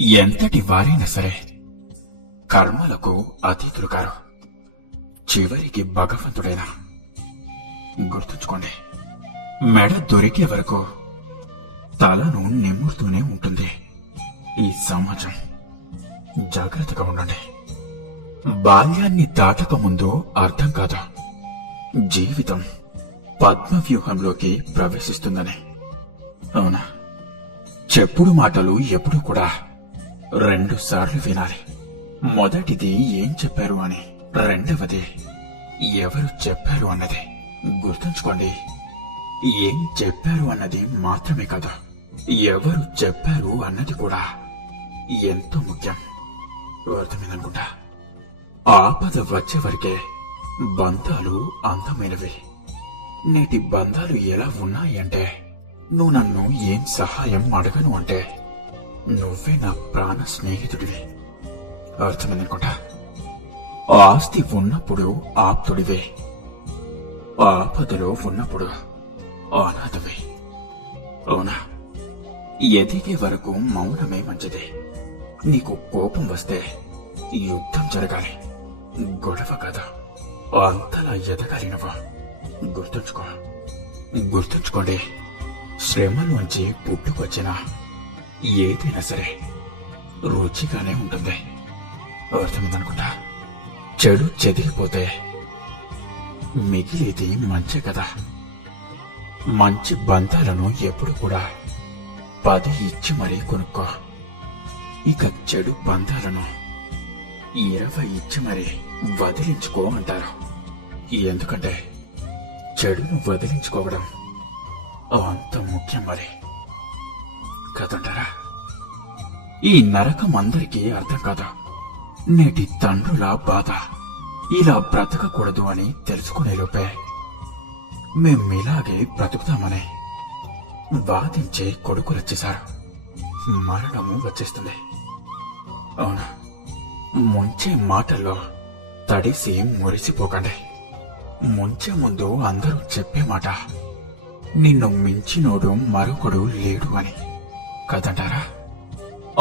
ఎంతటి వారైనా సరే కర్మలకు అతీతులు కారు, చివరికి భగవంతుడైనా. గుర్తుంచుకోండి, మెడ దొరికే వరకు తలను నిమురుతూనే ఉంటుంది ఈ సమాజం. జాగ్రత్తగా ఉండండి. బాల్యాన్ని దాటక ముందు అర్థం కాదు జీవితం పద్మవ్యూహంలోకి ప్రవేశిస్తుందని. అవునా? చెప్పుడు మాటలు ఎప్పుడూ కూడా 2 సార్లు వినాలి. మొదటిది ఏం చెప్పారు అని, రెండవది ఎవరు చెప్పారు అన్నది. గుర్తుంచుకోండి, ఏం చెప్పారు అన్నది మాత్రమే కాదు, ఎవరు చెప్పారు అన్నది కూడా ఎంతో ముఖ్యం. అర్థమైందనుకుంటా. ఆపద వచ్చే వరకే బంధాలు అందమైనవి. నేటి బంధాలు ఎలా ఉన్నాయి అంటే, నువ్వు నన్ను ఏం సహాయం అడగను అంటే నువ్వే నా ప్రాణ స్నేహితుడివి. అర్థమైందనుకుంటా. ఆస్తి ఉన్నప్పుడు ఆప్తుడివే, ఆపదలో ఉన్నప్పుడు అనాథవే. అవునా? ఎదిగే వరకు మౌనమే మంచిది. నీకు కోపం వస్తే యుద్ధం జరగాలి, గొడవ కదా. అంతలా ఎదగాలి నువ్వు. గుర్తుంచుకోండి, శ్రమలోంచి పుట్టుకొచ్చిన ఏదైనా సరే రుచిగానే ఉంటుంది. అర్థమైందనుకుంటా. చెడు చెదిరిపోతే మిగిలేది మంచి కదా. మంచి బంధాలను ఎప్పుడు కూడా 10 ఇచ్చి మరీ కొనుక్కో. ఇక చెడు బంధాలను 20 ఇచ్చి మరీ వదిలించుకో అంటారు. ఎందుకంటే చెడును వదిలించుకోవడం అంత ముఖ్యం మరి కదంటారా? ఈ నరకం అందరికీ అర్థం కాదు. నేటి తండ్రుల బాధ ఇలా బ్రతకకూడదు అని తెలుసుకునే లోపే మేమిలాగే బ్రతుకుతామని వాదించే కొడుకులొచ్చేశారు. మరణము వచ్చేస్తుంది. అవునా? ముంచే మాటల్లో తడిసి మురిసిపోకండి. ముంచే ముందు అందరూ చెప్పే మాట, నిన్ను మించినోడు మరొకడు లేడు అని కదంటారా?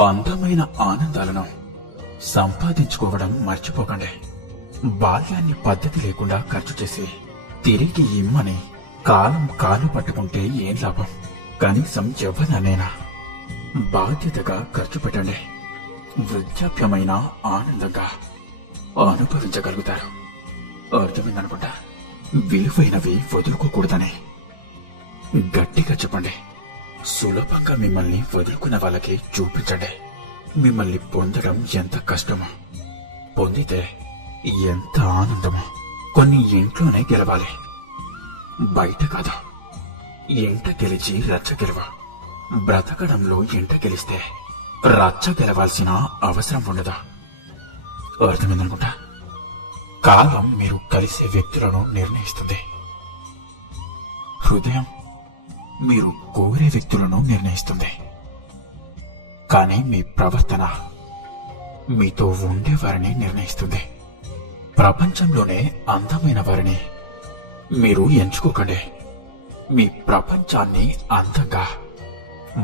అందమైన ఆనందాలను సంపాదించుకోవడం మర్చిపోకండి. బాల్యాన్ని పద్ధతి లేకుండా ఖర్చు చేసి తిరిగి ఇమ్మని కాలం కాలు పట్టుకుంటే ఏం లాభం? కనీసం యవ్వనాన్నైనా బాధ్యతగా ఖర్చు పెట్టండి. వృద్ధాప్యమైన ఆనందంగా అనుభవించగలుగుతారు. అర్థమైందనుకుంటా. విలువైనవి వదులుకోకూడదని గట్టిగా చెప్పండి. సులభంగా మిమ్మల్ని వదులుకున్న వాళ్ళకి చూపించండి మిమ్మల్ని పొందడం ఎంత కష్టమో, పొందితే ఎంత ఆనందమో. కొన్ని ఇంట్లోనే గెలవాలి, బయట కాదు. ఎంట గెలిచి రచ్చ గెలవ. బ్రతకడంలో ఎంట గెలిస్తే రచ్చ గెలవాల్సిన అవసరం ఉండదు. అర్థమైందనుకుంటా. కాలం మీరు కలిసే వ్యక్తులను నిర్ణయిస్తుంది. హృదయం మీరు కోరే వ్యక్తులను నిర్ణయిస్తుంది. కానీ మీ ప్రవర్తన మీతో ఉండేవారిని నిర్ణయిస్తుంది. ప్రపంచంలోనే అందమైన వారిని మీరు ఎంచుకోకండి. మీ ప్రపంచాన్ని అందంగా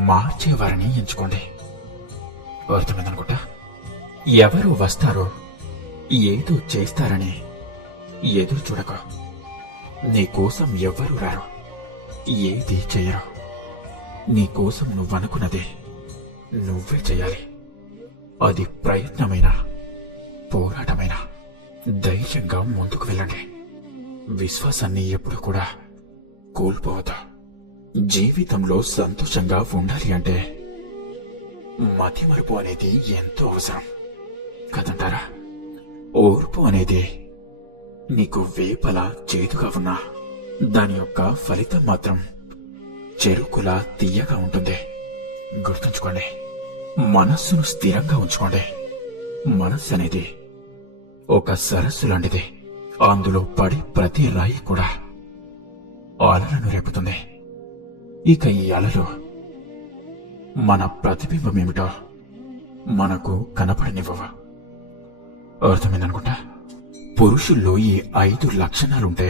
మార్చేవారిని ఎంచుకోండి. అర్థమైందనుకుంటా. ఎవరు వస్తారో ఏదో చేస్తారని ఎదురు చూడక. నీకోసం ఎవ్వరూ రారు, ఏది చెయ్యరు. నీకోసం నువ్వనుకున్నది నువ్వే చెయ్యాలి. అది ప్రయత్నమైనా పోరాటమైనా ధైర్యంగా ముందుకు వెళ్ళండి. విశ్వాసాన్ని ఎప్పుడు కూడా కోల్పోవద్దు. జీవితంలో సంతోషంగా ఉండాలి అంటే మతిమరుపు అనేది ఎంతో అవసరం కదంటారా? ఓర్పు అనేది నీకు వేపలా చేదుగా ఉన్నా దాని యొక్క ఫలితం మాత్రం చెరుకులా తీయగా ఉంటుంది. గుర్తుంచుకోండి. మనస్సును స్థిరంగా ఉంచుకోండి. మనస్సు అనేది ఒక సరస్సు లాంటిది. అందులో పడి ప్రతి రాయి కూడా అలలను రేపుతుంది. ఇక ఈ అలలు మన ప్రతిబింబమేమిటో మనకు కనపడనివ్వవు. అర్థమైందనుకుంటా. పురుషుల్లో ఈ 5 లక్షణాలుంటే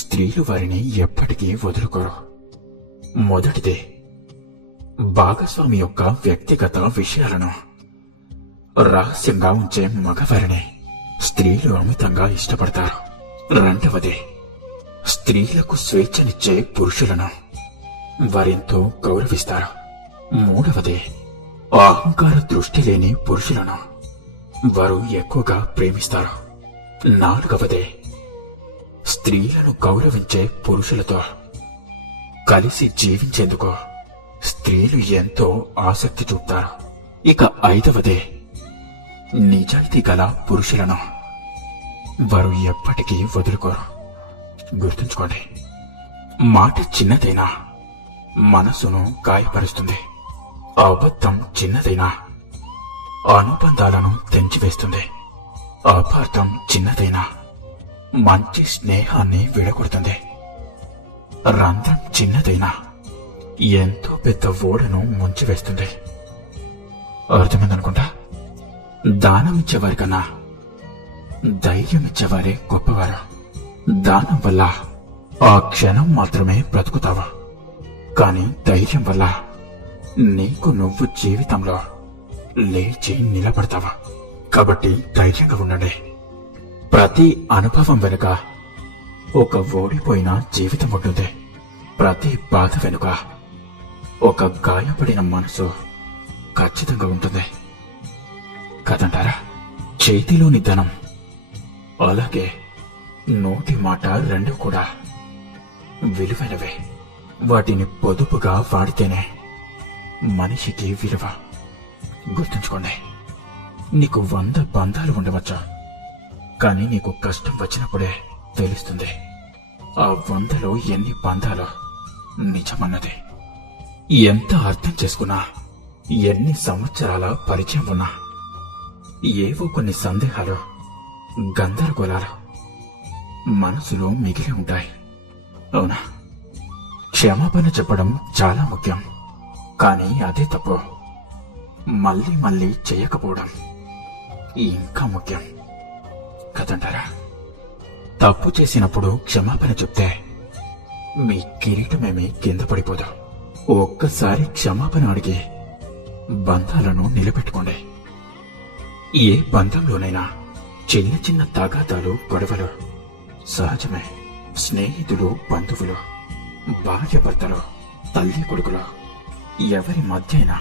స్త్రీలు వారిని ఎప్పటికీ వదులుకోరు. మొదటిది భాగస్వామి యొక్క వ్యక్తిగత విషయాలను రహస్యంగా ఉంచే మగవారిని స్త్రీలు అమితంగా ఇష్టపడతారు. రెండవది, స్త్రీలకు స్వేచ్ఛనిచ్చే పురుషులను వారెంతో గౌరవిస్తారు. మూడవది, అహంకార దృష్టి లేని పురుషులను వారు ఎక్కువగా ప్రేమిస్తారు. నాలుగవది, స్త్రీలను గౌరవించే పురుషులతో కలిసి జీవించేందుకు స్త్రీలు ఎంతో ఆసక్తి చూపుతారు. ఇక ఐదవది, నిజాయితీ గల పురుషులను వారు ఎప్పటికీ వదులుకోరు. గుర్తుంచుకోండి, మాట చిన్నదైనా మనసును గాయపరుస్తుంది. అబద్ధం చిన్నదైనా అనుబంధాలను తెంచివేస్తుంది. అపార్థం చిన్నదైనా మంచి స్నేహాన్ని విడగొడుతుంది. రంధ్రం చిన్నదైనా ఎంతో పెద్ద ఓడను ముంచివేస్తుంది. అర్థమైందనుకుంటా. దానం ఇచ్చేవారి కన్నా ధైర్యం ఇచ్చేవారే గొప్పవారు. దానం వల్ల ఆ క్షణం మాత్రమే బ్రతుకుతావు, కాని ధైర్యం వల్ల నీకు నువ్వు జీవితంలో లేచి నిలబడతావా. కాబట్టి ధైర్యంగా ఉండండి. ప్రతి అనుభవం వెనుక ఒక ఓడిపోయిన జీవితం ఉంటుంది. ప్రతి బాధ వెనుక ఒక గాయపడిన మనసు ఖచ్చితంగా ఉంటుంది కదంటారా. చేతిలోని ధనం అలాగే నోటి మాట రెండు కూడా విలువైనవే. వాటిని పొదుపుగా వాడితేనే మనిషికి విలువ. గుర్తుంచుకోండి, నీకు 100 బంధాలు ఉండవచ్చా, కానీ నీకు కష్టం వచ్చినప్పుడే తెలుస్తుంది ఆ 100లో ఎన్ని బంధాలు నిజమన్నది. ఎంత అర్థం చేసుకున్నా, ఎన్ని సంవత్సరాల పరిచయం ఉన్నా ఏవో కొన్ని సందేహాలు, గందరగోళాలు మనసులో మిగిలి ఉంటాయి. అవునా? క్షమాపణ చెప్పడం చాలా ముఖ్యం, కానీ అదే తప్పు మళ్ళీ మళ్ళీ చేయకపోవడం ఇంకా ముఖ్యం కదంటారా. తప్పు చేసినప్పుడు క్షమాపణ చెప్తే మీ కిరీటమేమీ కింద పడిపోదు. ఒక్కసారి క్షమాపణ అడిగి బంధాలను నిలబెట్టుకోండి. ఏ బంధంలోనైనా చిన్న చిన్న తగాదాలు, గొడవలు సహజమే. స్నేహితులు, బంధువులు, భార్యాభర్తలు, తల్లి కొడుకులు, ఎవరి మధ్య అయినా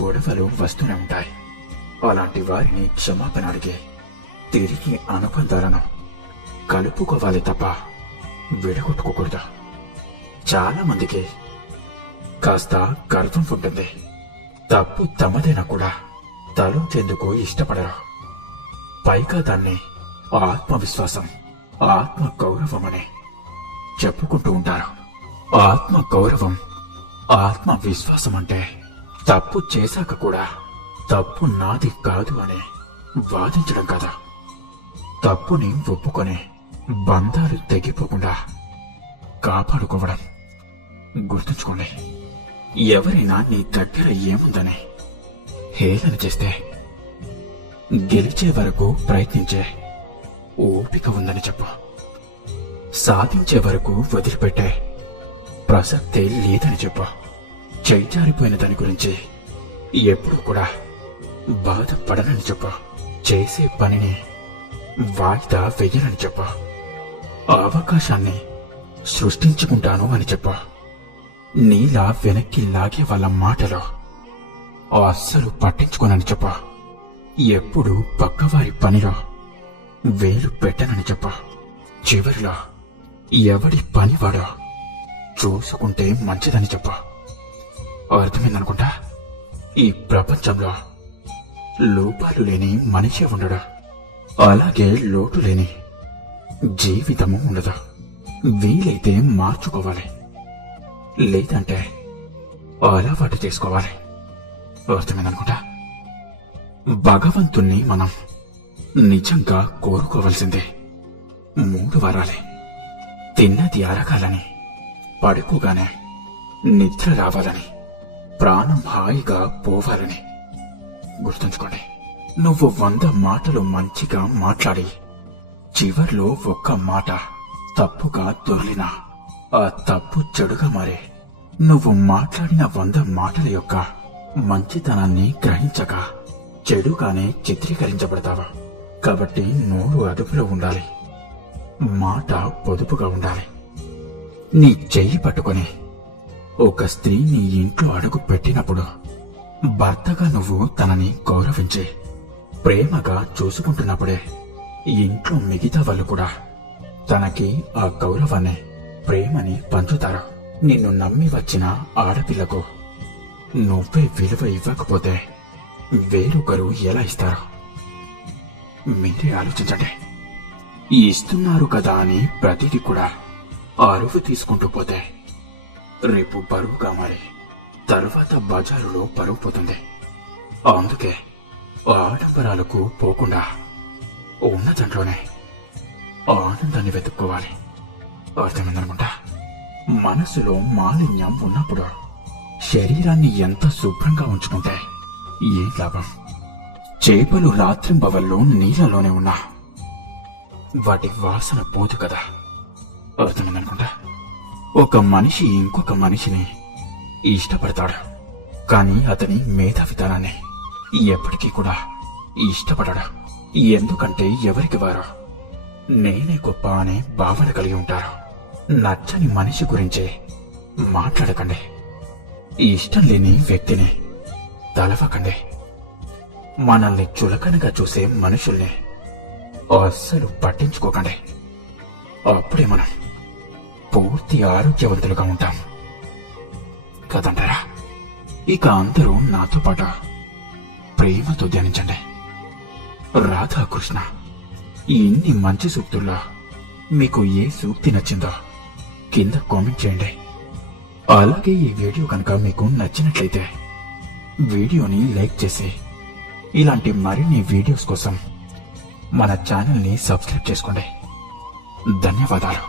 గొడవలు వస్తూనే ఉంటాయి. అలాంటి వారిని క్షమాపణ అడిగి తిరిగి అనుబంధాలను కలుపుకోవాలి తప్ప విడగొట్టుకోకూడదు. చాలా మందికి కాస్త గర్వం ఉంటుంది. తప్పు తమదైనా కూడా తలొంచేందుకు ఇష్టపడరు. పైగా దాన్ని ఆత్మవిశ్వాసం, ఆత్మ గౌరవం అని చెప్పుకుంటూ ఉంటారు. ఆత్మ గౌరవం, ఆత్మ విశ్వాసం అంటే తప్పు చేశాక కూడా తప్పు నాది కాదు అని వాదించడం కదా. తప్పుని ఒప్పుకొని బంధాలు తెగిపోకుండా కాపాడుకోవడం. గుర్తుంచుకోండి, ఎవరైనా నీ దగ్గర ఏముందని హేళన చేస్తే గెలిచే వరకు ప్రయత్నించే ఓపిక ఉందని చెప్పు. సాధించే వరకు వదిలిపెట్టే ప్రసక్తే లేదని చెప్పు. చేజారిపోయిన దాని గురించి ఎప్పుడూ కూడా బాధపడనని చెప్పు. చేసే పనిని వాయిదా వెయ్యనని చెప్పు. అవకాశాన్ని సృష్టించుకుంటాను అని చెప్పు. నీలా వెనక్కి లాగే వాళ్ళ మాటలో అస్సలు పట్టించుకోనని చెప్పు. ఎప్పుడు పక్కవారి పనిలో వేలు పెట్టనని చెప్పు. చివరిలో ఎవడి పనివాడో చూసుకుంటే మంచిదని చెప్పు. అర్థమైందనుకుంటా. ఈ ప్రపంచంలో లోపాలు లేని మనిషి ఉండడు, అలాగే లోటు లేని జీవితము ఉండదు. వీలైతే మార్చుకోవాలి, లేదంటే అలవాటు చేసుకోవాలి. అర్థమైందనుకుంటా. భగవంతుణ్ణి మనం నిజంగా కోరుకోవాల్సిందే 3 వారాలే. తిన్నది అరగాలని, పడుకోగానే నిద్ర రావాలని, ప్రాణం హాయిగా పోవాలని. గుర్తుంచుకోండి, నువ్వు 100 మాటలు మంచిగా మాట్లాడి చివర్లో ఒక్క మాట తప్పుగా దొర్లినా ఆ తప్పు చెడుగా మారే నువ్వు మాట్లాడిన 100 మాటల యొక్క మంచితనాన్ని గ్రహించక చెడుగానే చిత్రీకరించబడతావా? కాబట్టి నోరు అదుపులో ఉండాలి, మాట పొదుపుగా ఉండాలి. నీ చెయ్యి పట్టుకొని ఒక స్త్రీ నీ ఇంట్లో అడుగు పెట్టినప్పుడు భర్తగా నువ్వు తనని గౌరవించి ప్రేమగా చూసుకుంటున్నప్పుడే ఇంట్లో మిగతా వాళ్ళు కూడా తనకి ఆ గౌరవాన్ని, ప్రేమని పంచుతారు. నిన్ను నమ్మి వచ్చిన ఆడపిల్లకు నువ్వే విలువ ఇవ్వకపోతే వేరొకరు ఎలా ఇస్తారు? మీరే ఆలోచించండి. ఇస్తున్నారు కదా అని ప్రతిదీ కూడా అరువు తీసుకుంటూ పోతే రేపు బరువుగా మారి తరువాత బజారులో పరువు పోతుంది. అందుకే ఆడంబరాలకు పోకుండా ఉన్న దాంట్లోనే ఆనందాన్ని వెతుక్కోవాలి. అర్థమైందనుకుంటా. మనసులో మాలిన్యం ఉన్నప్పుడు శరీరాన్ని ఎంత శుభ్రంగా ఉంచుకుంటే ఏం లాభం? చేపలు రాత్రింబవళ్ళు నీళ్ళలోనే ఉన్నా వాటి వాసన పోదు కదా. అర్థమైందనుకుంటా. ఒక మనిషి ఇంకొక మనిషిని ఇష్టపడతాడు, కానీ అతని మేధావితనాన్ని ఎప్పటికీ కూడా ఇష్టపడడు. ఎందుకంటే ఎవరికి వారు నేనే గొప్ప అనే భావన కలిగి ఉంటారు. నచ్చని మనిషి గురించి మాట్లాడకండి. ఇష్టం లేని వ్యక్తిని తలవకండి. మనల్ని చులకనగా చూసే మనుషుల్ని అస్సలు పట్టించుకోకండి. అప్పుడే మనం పూర్తి ఆరోగ్యవంతులుగా ఉంటాం కదంటారా? ఇక అందరూ నాతో పాటు ప్రేమతో ధ్యానించండి. రాధాకృష్ణ ఇన్ని మంచి సూక్తుల్లో మీకు ఏ సూక్తి నచ్చిందో కింద కామెంట్ చేయండి. అలాగే ఈ వీడియో కనుక మీకు నచ్చినట్లయితే వీడియోని లైక్ చేసి ఇలాంటి మరిన్ని వీడియోస్ కోసం మన ఛానల్ని సబ్స్క్రైబ్ చేసుకోండి. ధన్యవాదాలు.